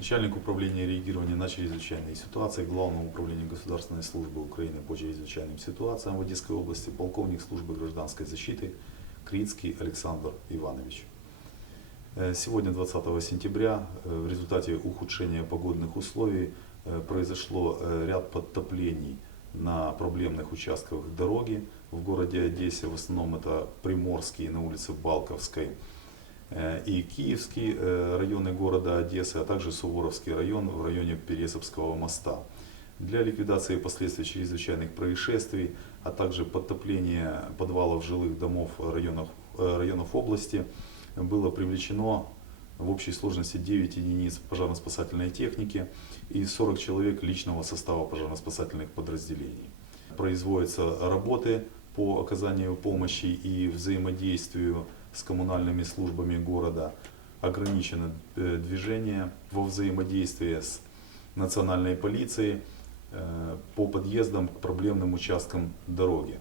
Начальник управления реагирования на чрезвычайные ситуации Главного управления Государственной службы Украины по чрезвычайным ситуациям в Одесской области, полковник службы гражданской защиты Крицкий Александр Иванович. Сегодня, 20 сентября, в результате ухудшения погодных условий произошло ряд подтоплений на проблемных участках дороги в городе Одессе. В основном это Приморский на улице Балковской и Киевский э, районы города Одессы, а также Суворовский район в районе Пересопского моста. Для ликвидации последствий чрезвычайных происшествий, а также подтопления подвалов жилых домов районов, э, районов области было привлечено в общей сложности 9 единиц пожарно-спасательной техники и 40 человек личного состава пожарно-спасательных подразделений. Производятся работы по оказанию помощи и взаимодействию с коммунальными службами города. Ограничено э, движение во взаимодействии с национальной полицией э, по подъездам к проблемным участкам дороги.